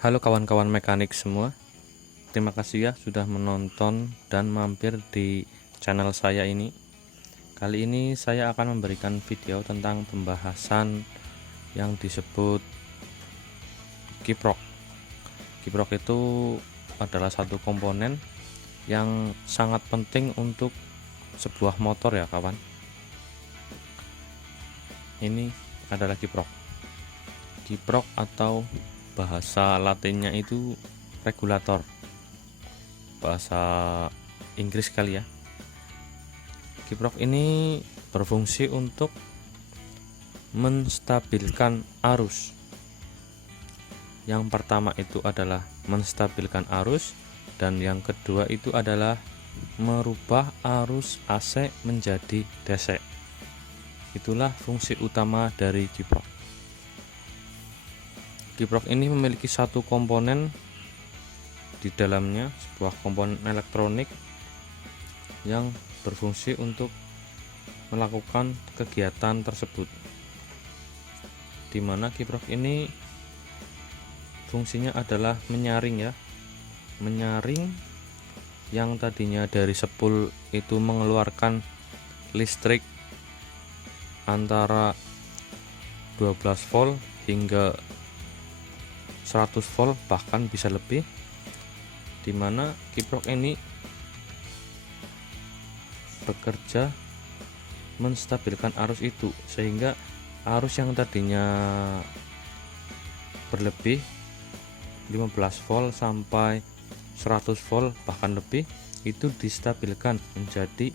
Halo kawan-kawan mekanik semua, terima kasih ya sudah menonton dan mampir di channel saya ini. Kali ini saya akan memberikan video tentang pembahasan yang disebut kiprok. Kiprok itu adalah satu komponen yang sangat penting untuk sebuah motor ya kawan. Ini adalah kiprok. Kiprok atau bahasa latinnya itu regulator, bahasa Inggris kali ya. Kiprok ini berfungsi untuk menstabilkan arus. Yang pertama itu adalah menstabilkan arus, dan yang kedua itu adalah merubah arus AC menjadi DC. Itulah fungsi utama dari kiprok. Kiprok ini memiliki satu komponen di dalamnya, sebuah komponen elektronik yang berfungsi untuk melakukan kegiatan tersebut, di mana kiprok ini fungsinya adalah menyaring ya, menyaring yang tadinya dari spool itu mengeluarkan listrik antara 12 volt hingga 100 volt, bahkan bisa lebih, dimana kiprok ini bekerja menstabilkan arus itu, sehingga arus yang tadinya berlebih 15 volt sampai 100 volt bahkan lebih itu distabilkan menjadi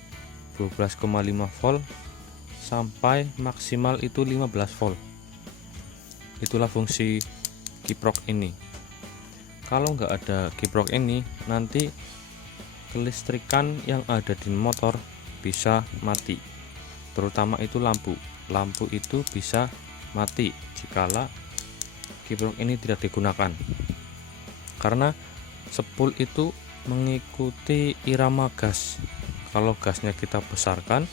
12,5 volt sampai maksimal itu 15 volt. Itulah fungsi kiprok ini. Kalau nggak ada kiprok ini, nanti kelistrikan yang ada di motor bisa mati, terutama itu lampu itu bisa mati jikala kiprok ini tidak digunakan, karena spool itu mengikuti irama gas. Kalau gasnya kita besarkan,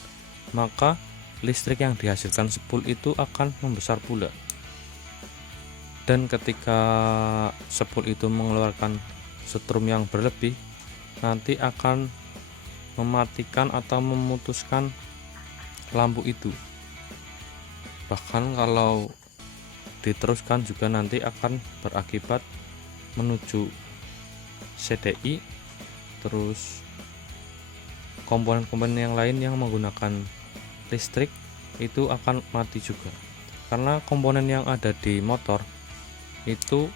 maka listrik yang dihasilkan spool itu akan membesar pula. Dan ketika spool itu mengeluarkan strum yang berlebih, nanti akan mematikan atau memutuskan lampu itu. Bahkan kalau diteruskan juga nanti akan berakibat menuju CDI, terus komponen-komponen yang lain yang menggunakan listrik itu akan mati juga, karena komponen yang ada di motor itu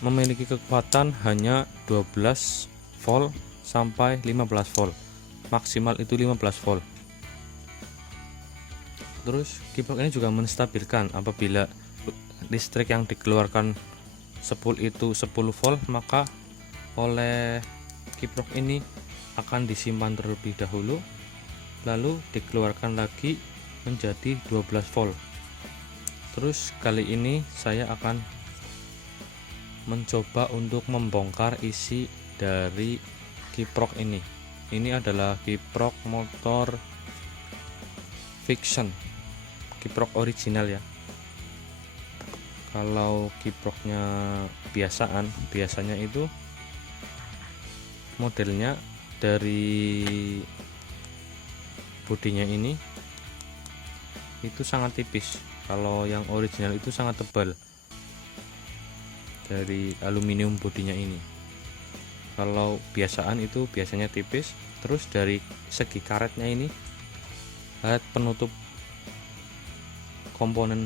memiliki kekuatan hanya 12 volt sampai 15 volt, maksimal itu 15 volt. Terus kiprok ini juga menstabilkan apabila listrik yang dikeluarkan spool itu 10 volt, maka oleh kiprok ini akan disimpan terlebih dahulu, lalu dikeluarkan lagi menjadi 12 volt. Terus kali ini saya akan mencoba untuk membongkar isi dari kiprok ini. Ini adalah kiprok motor Viction, kiprok original ya. Kalau kiproknya biasanya itu modelnya dari bodinya ini itu sangat tipis. Kalau yang original itu sangat tebal, dari aluminium bodinya ini. Kalau biasaan itu biasanya tipis. Terus dari segi karetnya ini, karet penutup komponen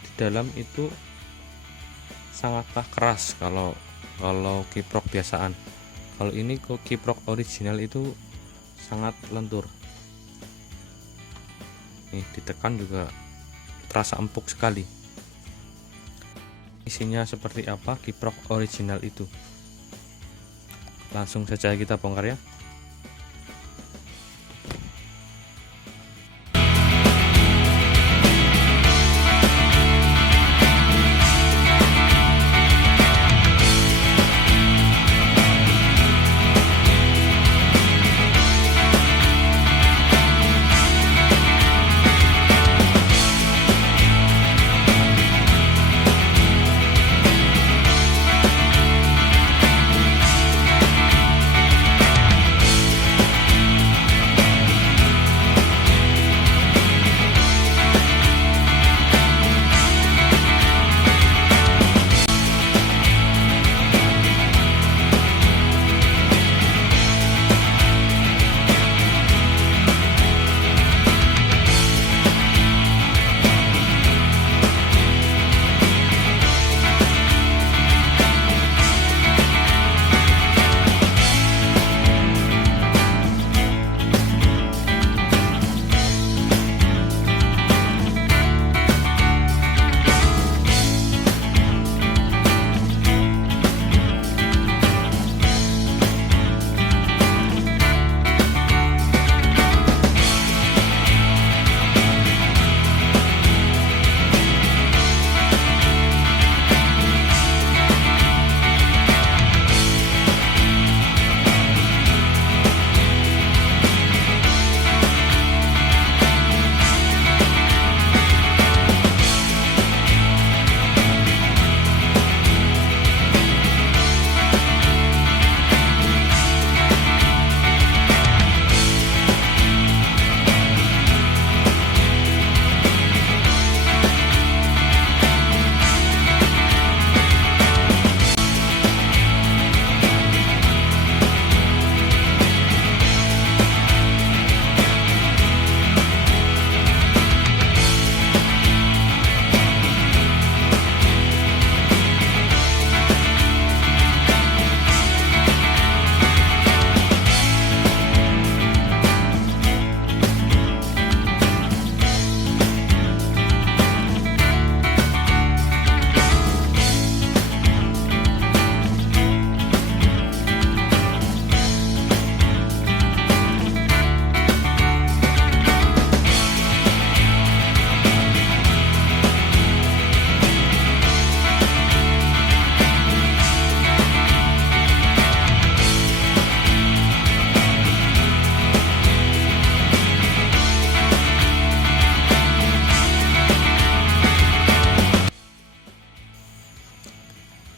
di dalam itu sangatlah keras kalau kiprok biasaan. Kalau ini kok kiprok original itu sangat lentur. Nih, ditekan juga terasa empuk sekali. Isinya seperti apa kiprok original itu? Langsung saja kita bongkar ya.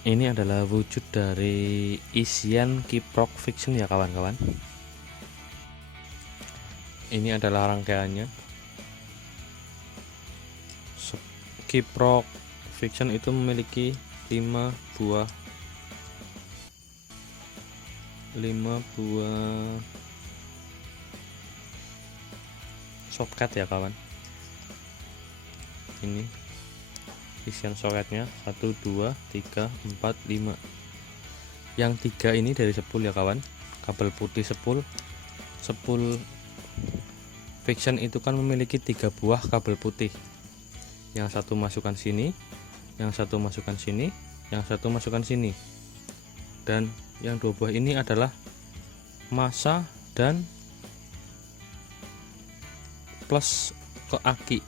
Ini adalah wujud dari isian kiprok fiction ya kawan-kawan. Ini adalah rangkaiannya. Kiprok fiction itu memiliki 5 buah soket ya kawan. Ini isian soketnya 1, 2, 3, 4, 5. Yang 3 ini dari sepul ya kawan, kabel putih sepul fiction itu kan memiliki 3 buah kabel putih. Yang satu masukkan sini, yang satu masukkan sini, yang satu masukkan sini, dan yang 2 buah ini adalah massa dan plus ke aki.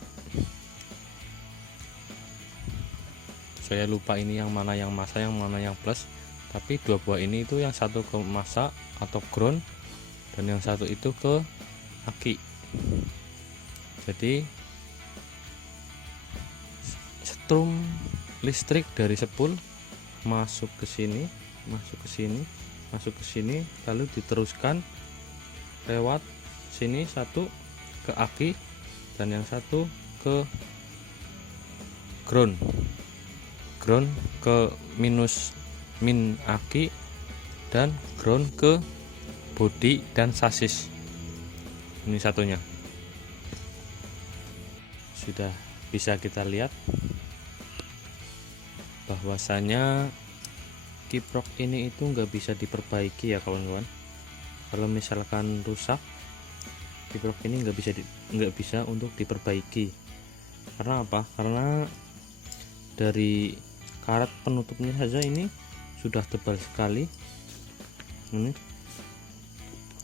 Saya lupa ini yang mana yang massa, yang mana yang plus, tapi 2 buah ini itu yang satu ke massa atau ground dan yang satu itu ke aki. Jadi strum listrik dari sepul masuk ke sini, masuk ke sini, masuk ke sini, lalu diteruskan lewat sini satu ke aki dan yang satu ke ground ke min aki dan ground ke bodi dan sasis. Ini satunya. Sudah bisa kita lihat bahwasanya kiprok ini itu nggak bisa diperbaiki ya kawan-kawan. Kalau misalkan rusak, kiprok ini nggak bisa untuk diperbaiki. Karena apa? Karena dari karet penutupnya saja ini sudah tebal sekali. Ini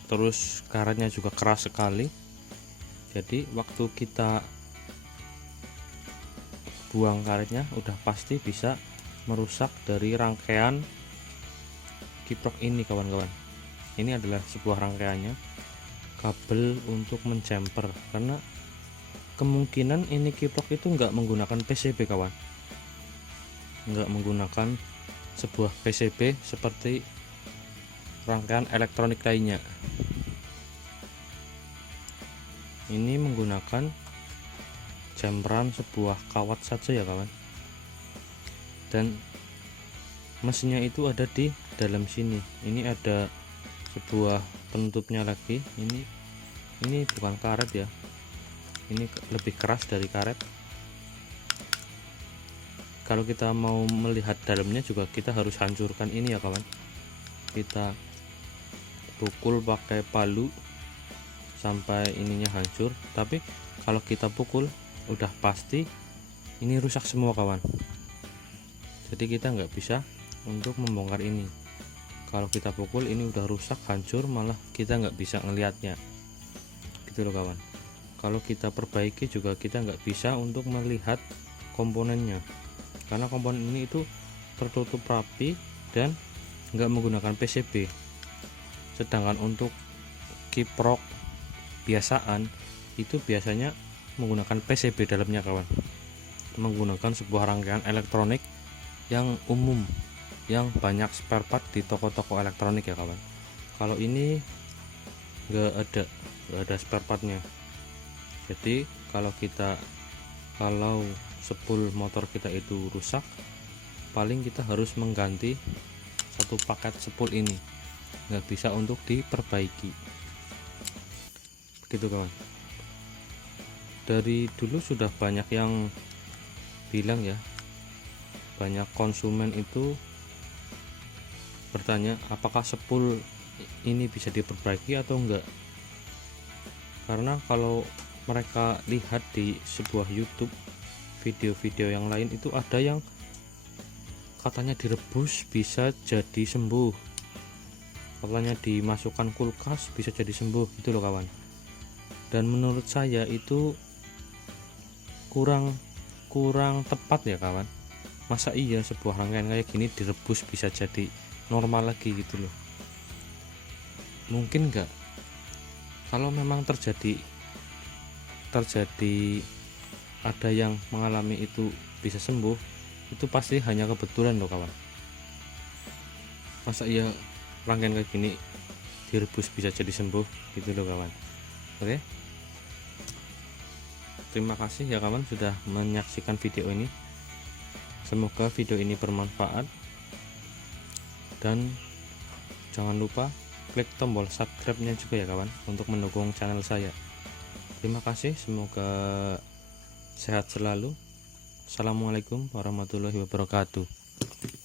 terus karetnya juga keras sekali. Jadi waktu kita buang karetnya udah pasti bisa merusak dari rangkaian kiprok ini kawan-kawan. Ini adalah sebuah rangkaiannya, kabel untuk menjumper, karena kemungkinan ini kiprok itu nggak menggunakan PCB kawan, nggak menggunakan sebuah PCB seperti rangkaian elektronik lainnya. Ini menggunakan jumperan sebuah kawat saja ya kawan, dan mesinnya itu ada di dalam sini. Ini ada sebuah penutupnya lagi. Ini bukan karet ya, ini lebih keras dari karet. Kalau kita mau melihat dalamnya juga kita harus hancurkan ini ya kawan. Kita pukul pakai palu sampai ininya hancur, tapi kalau kita pukul udah pasti ini rusak semua kawan. Jadi kita nggak bisa untuk membongkar ini. Kalau kita pukul ini udah rusak, hancur, malah kita nggak bisa ngelihatnya gitu loh kawan. Kalau kita perbaiki juga kita nggak bisa untuk melihat komponennya, karena komponen ini itu tertutup rapi dan nggak menggunakan PCB. Sedangkan untuk kiprok biasaan itu biasanya menggunakan PCB dalamnya kawan, menggunakan sebuah rangkaian elektronik yang umum, yang banyak spare part di toko-toko elektronik ya kawan. Kalau ini nggak ada spare partnya. Jadi kalau sepul motor kita itu rusak, paling kita harus mengganti satu paket sepul ini, nggak bisa untuk diperbaiki begitu kawan. Dari dulu sudah banyak yang bilang ya, banyak konsumen itu bertanya apakah sepul ini bisa diperbaiki atau enggak. Karena kalau mereka lihat di sebuah YouTube, video-video yang lain itu ada yang katanya direbus bisa jadi sembuh, katanya dimasukkan kulkas bisa jadi sembuh gitu loh kawan. Dan menurut saya itu kurang tepat ya kawan. Masa iya sebuah rangkaian kayak gini direbus bisa jadi normal lagi gitu loh? Mungkin enggak. Kalau memang terjadi ada yang mengalami itu bisa sembuh, itu pasti hanya kebetulan loh kawan. Masa iya rangkaian kayak gini direbus bisa jadi sembuh gitu loh kawan. Oke, terima kasih ya kawan sudah menyaksikan video ini. Semoga video ini bermanfaat, dan jangan lupa klik tombol subscribe-nya juga ya kawan untuk mendukung channel saya. Terima kasih, semoga sehat selalu. Assalamualaikum warahmatullahi wabarakatuh.